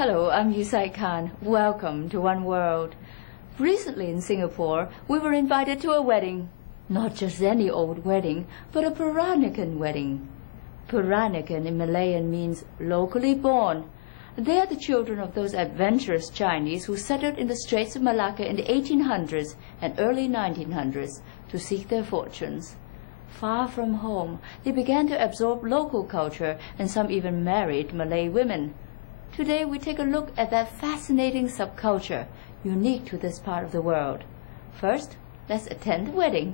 Hello, I'm Yue-Sai Kan. Welcome to One World. Recently in Singapore, we were invited to a wedding. Not just any old wedding, but a Peranakan wedding. Peranakan in Malayan means locally born. They are the children of those adventurous Chinese who settled in the Straits of Malacca in the 1800s and early 1900s to seek their fortunes. Far from home, they began to absorb local culture, and some even married Malay women. Today we take a look at that fascinating subculture, unique to this part of the world. First, let's attend the wedding.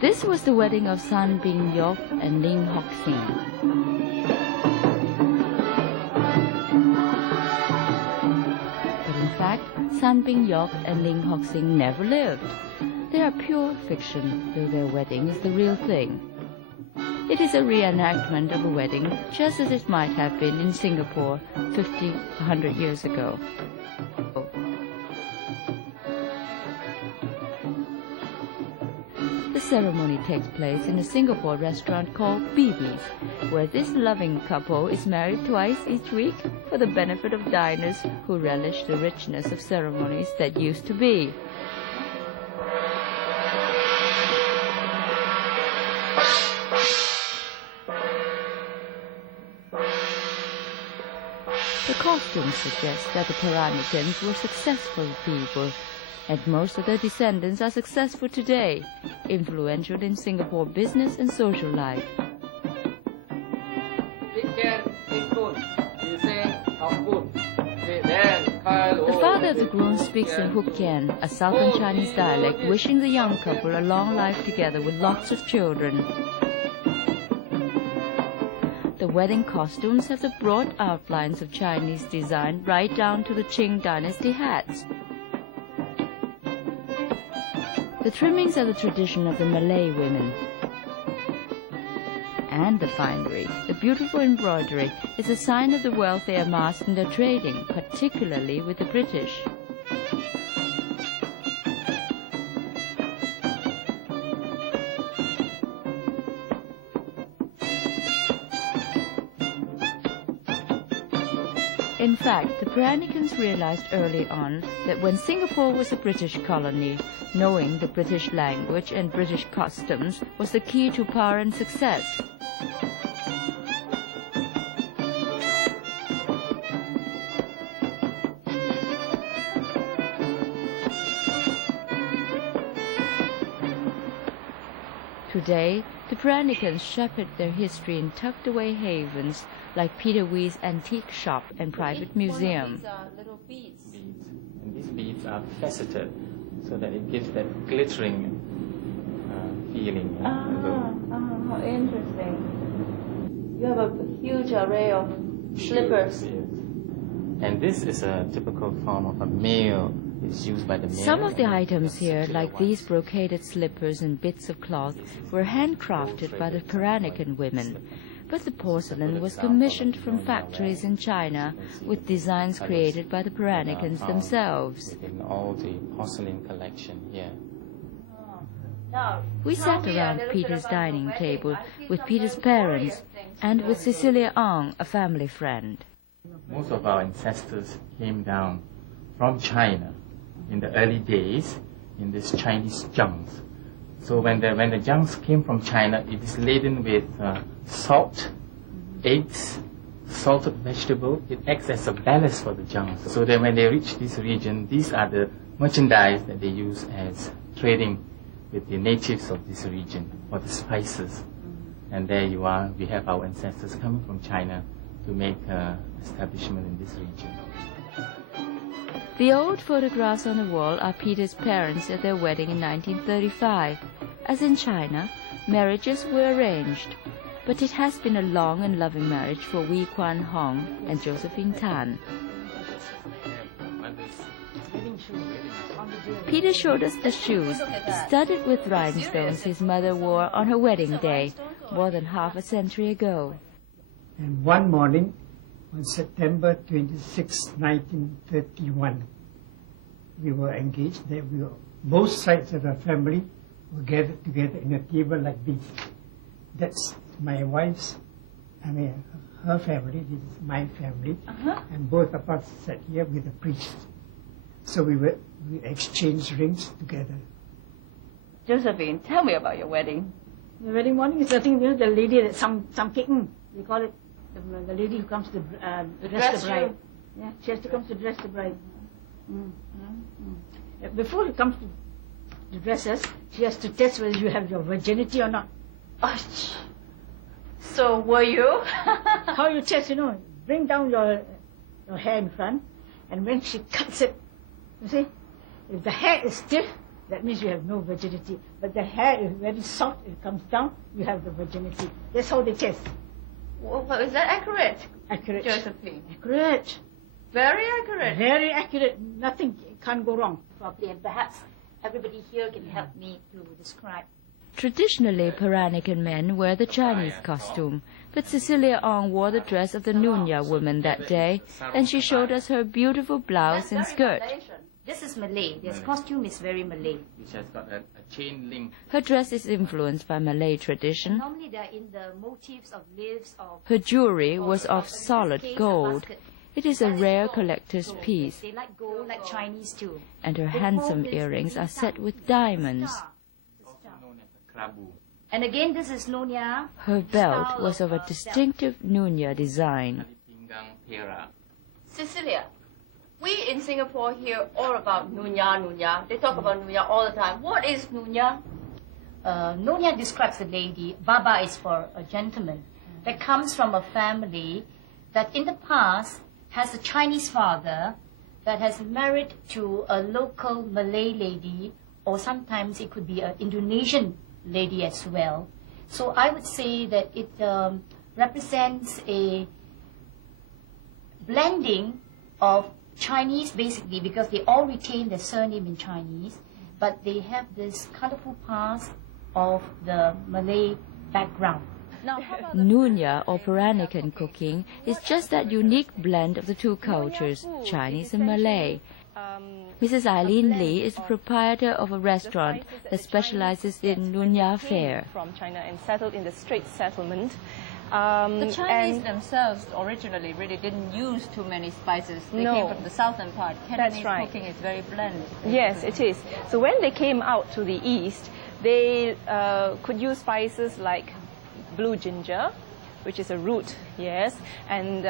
This was the wedding of San Bing Yok and Ling Hock Sing. But in fact, San Bing Yok and Ling Hock Sing never lived. They are pure fiction, though their wedding is the real thing. It is a reenactment of a wedding, just as it might have been in Singapore 50, 100 years ago. The ceremony takes place in a Singapore restaurant called Bibi's, where this loving couple is married twice each week for the benefit of diners who relish the richness of ceremonies that used to be. The costumes suggest that the Peranakans were successful people, and most of their descendants are successful today, influential in Singapore business and social life. The father of the groom speaks in Hokkien, a southern Chinese dialect, wishing the young couple a long life together with lots of children. The wedding costumes have the broad outlines of Chinese design right down to the Qing dynasty hats. The trimmings are the tradition of the Malay women. And the finery, the beautiful embroidery, is a sign of the wealth they amassed in their trading, particularly with the British. In fact, the Peranakans realized early on that when Singapore was a British colony, knowing the British language and British customs was the key to power and success. Today, the Peranakans shepherd their history in tucked-away havens like Peter Wee's antique shop and private museum. These are little beads. And these beads are faceted so that it gives that glittering feeling. How interesting. You have a huge array of slippers. Yes. And this is a typical form of a male. It's used by the male. Some of the items here, like these brocaded slippers and bits of cloth, were handcrafted by the Peranakan women. But the porcelain was commissioned from factories in China with designs created by the Peranakans themselves. In all the porcelain collection here. We sat around Peter's dining table with Peter's parents and with Cecilia Ong, a family friend. Most of our ancestors came down from China in the early days in these Chinese junks. So when the junks came from China, it is laden with salt, eggs, salted vegetable. It acts as a ballast for the junks. So that when they reach this region, these are the merchandise that they use as trading with the natives of this region for the spices. And there you are, we have our ancestors coming from China to make establishment in this region. The old photographs on the wall are Peter's parents at their wedding in 1935. As in China, marriages were arranged, but it has been a long and loving marriage for Wee Kwan Hong and Josephine Tan. Peter showed us the shoes, studded with rhinestones, his mother wore on her wedding day, more than half a century ago. And one morning, On September 26, 1931, we were engaged. Both sides of the family were gathered together in a table like this. That's my wife's, her family, this is my family, and both of us sat here with the priest. So we exchanged rings together. Josephine, tell me about your wedding. The wedding morning is, I think, the lady that samkeking, we call it, the lady who comes to dress the bride. Yeah, she has to come to dress the bride. Before she comes to dress us, she has to test whether you have your virginity or not. So were you? How you test, bring down your hair in front, and when she cuts it, you see, if the hair is stiff, that means you have no virginity. But the hair is very soft, it comes down, you have the virginity. That's how they test. Well, is that accurate? Accurate. Josephine? Accurate. Very accurate. Very accurate. Nothing can go wrong. Properly, and perhaps everybody here can help me to describe. Traditionally, Peranakan men wear the Chinese costume, but Cecilia Ong wore the dress of the Nunya woman that day, and she showed us her beautiful blouse and skirt. This is Malay. This costume is very Malay. Which has got a chain link. Her dress is influenced by Malay tradition. Normally they are in the motifs of leaves of... Her jewelry was of solid gold. It is a rare collector's piece. They like gold, like Chinese too. And her handsome earrings are set with diamonds. Also known as a klabu. And again, this is Nunya. Her belt was of a distinctive Nunya design. Cecilia, we in Singapore hear all about Nunya. They talk about Nunya all the time. What is Nunya? Nunya describes the lady. Baba is for a gentleman that comes from a family that in the past has a Chinese father that has married to a local Malay lady, or sometimes it could be an Indonesian lady as well. So I would say that it represents a blending of Chinese, basically, because they all retain their surname in Chinese, but they have this colorful past of the Malay background. Nunya or Peranakan cooking is just that unique blend of the two cultures, Chinese and Malay. Mrs. Eileen Lee is the proprietor of a restaurant that specializes in Nunya fare. From China and settled in the Straits settlement. The Chinese themselves originally really didn't use too many spices. They came from the southern part. Cantonese cooking is very blend. Yes, it is. So when they came out to the east, they could use spices like blue ginger, which is a root, yes, and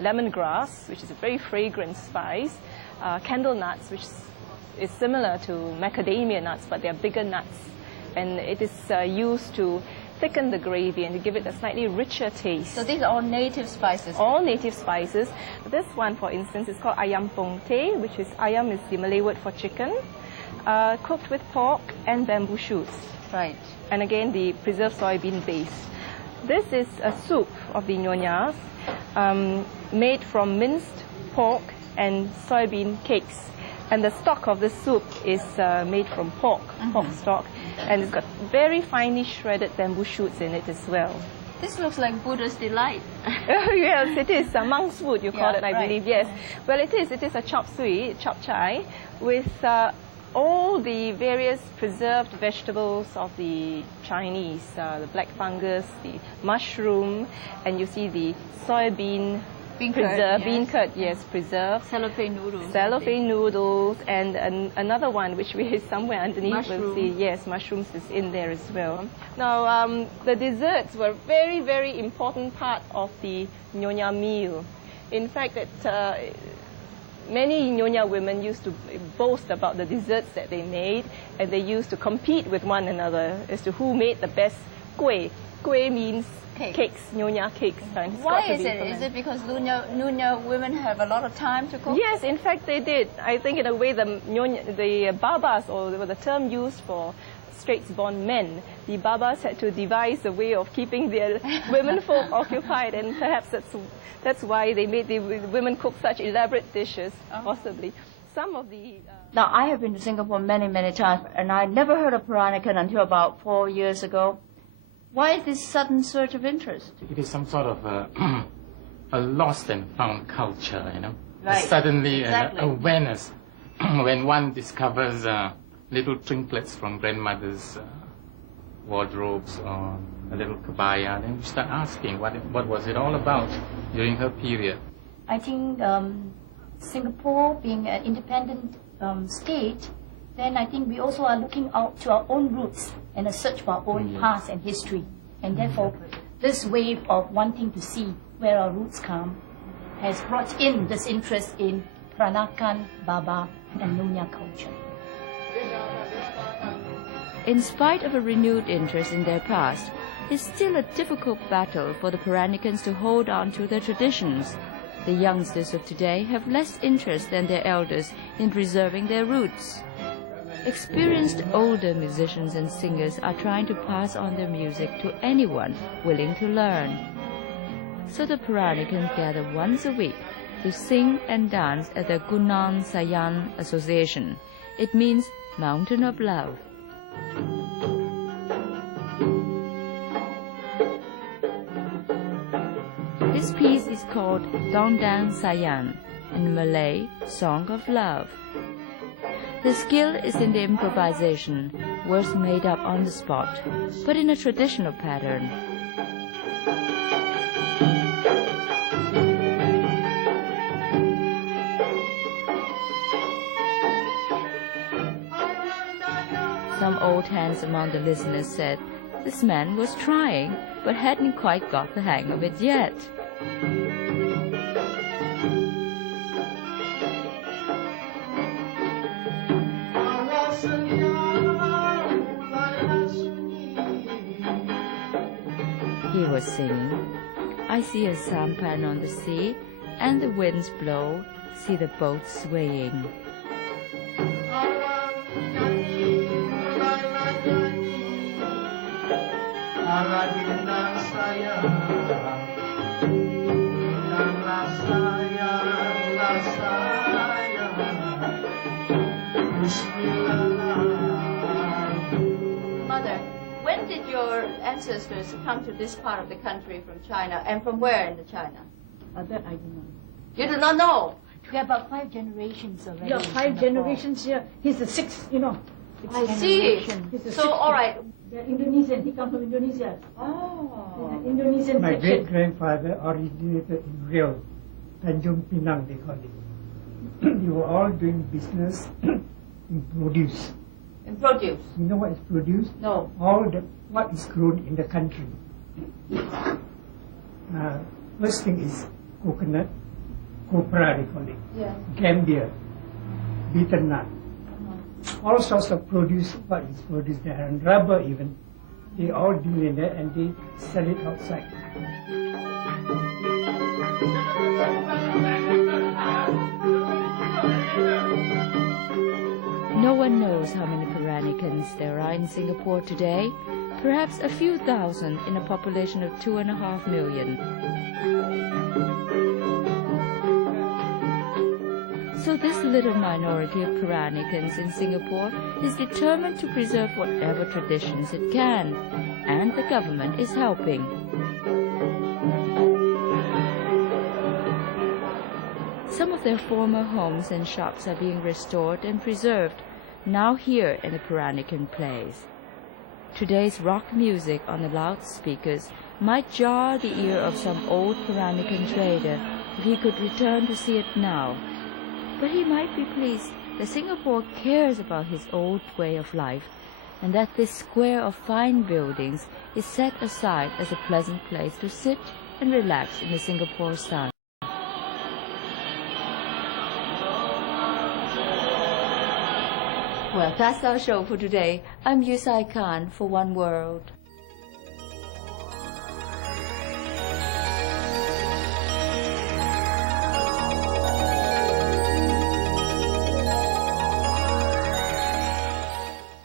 lemongrass, which is a very fragrant spice, candle nuts, which is similar to macadamia nuts, but they're bigger nuts, and it is used to thicken the gravy and to give it a slightly richer taste. So these are all native spices? All native spices. This one, for instance, is called ayam pong teh, which is ayam is the Malay word for chicken, cooked with pork and bamboo shoots. Right. And again, the preserved soybean base. This is a soup of the Nyonyas made from minced pork and soybean cakes. And the stock of the soup is made from pork stock. And it's got very finely shredded bamboo shoots in it as well. This looks like Buddha's delight. Yes, it is. Monk's food, you call it, I right. believe, yes. Well, it is. It is a chop suey, chop chai, with all the various preserved vegetables of the Chinese, the black fungus, the mushroom, and you see the soybean bean curd, yes, preserved. Cellophane noodles. Cellophane noodles, and another one which we somewhere underneath will see, yes, mushrooms is in there as well. Now, the desserts were a very, very important part of the Nyonya meal. In fact, many Nyonya women used to boast about the desserts that they made, and they used to compete with one another as to who made the best kueh. Kueh means cakes, Nyonya cakes. Why is it? Is it because Nunya women have a lot of time to cook? Yes, in fact they did. I think in a way the babas, or the term used for Straits-born men, the babas had to devise a way of keeping their women folk occupied, and perhaps that's why they made the women cook such elaborate dishes, possibly. Some of the... Now, I have been to Singapore many, many times, and I never heard of Peranakan until about 4 years ago. Why this sudden surge of interest? It is some sort of a lost and found culture, you know. Right. Suddenly Exactly. awareness when one discovers little trinkets from grandmother's wardrobes or a little kabaya, then you start asking what was it all about during her period. I think Singapore being an independent state, then I think we also are looking out to our own roots and a search for our own past and history. And therefore, this wave of wanting to see where our roots come has brought in this interest in Peranakan, Baba, and Nyonya culture. In spite of a renewed interest in their past, it's still a difficult battle for the Peranakans to hold on to their traditions. The youngsters of today have less interest than their elders in preserving their roots. Experienced older musicians and singers are trying to pass on their music to anyone willing to learn. So the Peranakans gather once a week to sing and dance at the Gunung Sayang Association. It means Mountain of Love. This piece is called Dongdang Sayang, in Malay, Song of Love. The skill is in the improvisation, words made up on the spot, but in a traditional pattern. Some old hands among the listeners said this man was trying, but hadn't quite got the hang of it yet. He was singing, I see a sampan on the sea, and the winds blow, see the boats swaying. Mother, when did your ancestors come to this part of the country from China, and from where in China? That I don't know. You do not know? We have about 5 generations already. Yeah, in 5 Singapore. generations here. He's the 6th, you know. I see. He's the So, 6th. all right. They're Indonesian. He comes from Indonesia. Oh. Indonesian My section. great-grandfather originated in Riau, Tanjung Pinang they call it. They were all doing business in produce. In produce? You know what is produce? No. What is grown in the country. First thing is coconut, copra they call it, Yeah. gambia, betel nut, all sorts of produce, what is produced there, and rubber even. They all deal in there and they sell it outside. No one knows how many Peranakans there are in Singapore today, perhaps a few thousand in a population of 2.5 million. So this little minority of Peranakans in Singapore is determined to preserve whatever traditions it can, and the government is helping. Some of their former homes and shops are being restored and preserved, now here in the Peranakan place. Today's rock music on the loudspeakers might jar the ear of some old Peranakan trader if he could return to see it now. But he might be pleased that Singapore cares about his old way of life, and that this square of fine buildings is set aside as a pleasant place to sit and relax in the Singapore sun. Well, that's our show for today. I'm Yue-Sai Kan for One World.